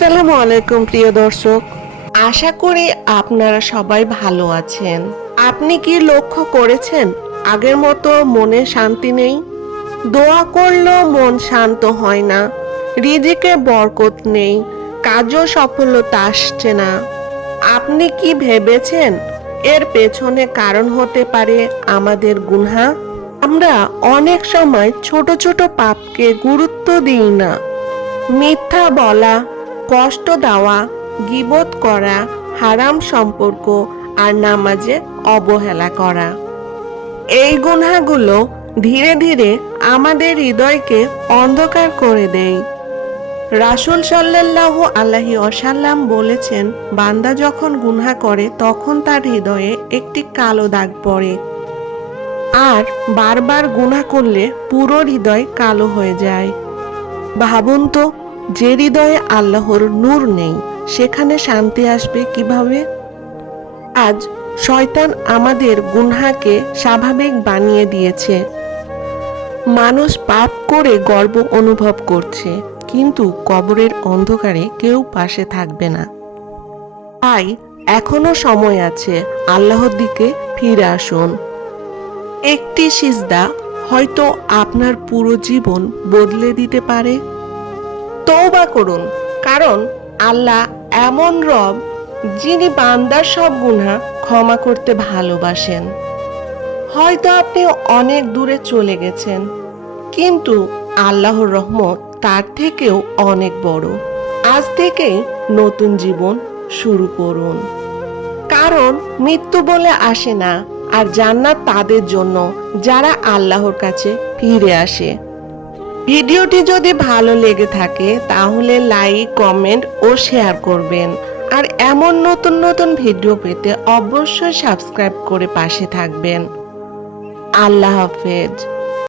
আসসালামু আলাইকুম প্রিয় দর্শক, আশা করি আপনারা সবাই ভালো আছেন। আপনি কি লক্ষ্য করেছেন আগের মতো মনে শান্তি নেই? দোয়া করলেও মন শান্ত হয় না, রিজিকে বরকত নেই, কাজও সফলতা আসছে না। আপনি কি ভেবেছেন এর পেছনে কারণ হতে পারে আমাদের গুনাহ? আমরা অনেক সময় ছোট ছোট পাপকে গুরুত্ব দিই না। মিথ্যা বলা, কষ্ট দেওয়া, গীবত করা, হারাম সম্পর্ক আর নামাজে অবহেলা করা, এই গুনাহগুলো ধীরে ধীরে আমাদের হৃদয়কে অন্ধকার করে দেয়। রাসূল সাল্লাল্লাহু আলাইহি ওয়াসাল্লাম বলেছেন, বান্দা যখন গুনাহ করে তখন তার হৃদয়ে একটি কালো দাগ পড়ে, আর বারবার গুনাহ করলে পুরো হৃদয় কালো হয়ে যায়। ভাবুন তো, যে হৃদয়ে আল্লাহর নূর নেই সেখানে শান্তি আসবে কিভাবে? আজ শয়তান আমাদের গুনহাকে স্বাভাবিক বানিয়ে দিয়েছে। মানুষ পাপ করে গর্ব অনুভব করছে, কিন্তু কবরের অন্ধকারে কেউ পাশে থাকবে না। তাই এখনো সময় আছে, আল্লাহর দিকে ফিরে আসুন। একটি সিজদা হয়তো আপনার পুরো জীবন বদলে দিতে পারে। তওবা করুন, কারণ আল্লাহ এমন রব যিনি বান্দার সব গুনাহ ক্ষমা করতে ভালোবাসেন। হয়তো আপনি অনেক দূরে চলে গেছেন, কিন্তু আল্লাহর রহমত তার থেকেও অনেক বড়। আজ থেকেই নতুন জীবন শুরু করুন, কারণ মৃত্যু বলে আসে না, আর জান্নাত তাদের জন্য যারা আল্লাহর কাছে ফিরে আসে। ভিডিওটি যদি ভালো লেগে থাকে তাহলে লাইক, কমেন্ট ও শেয়ার করবেন। আর এমন নতুন নতুন ভিডিও পেতে অবশ্যই সাবস্ক্রাইব করে পাশে থাকবেন। আল্লাহ হাফেজ।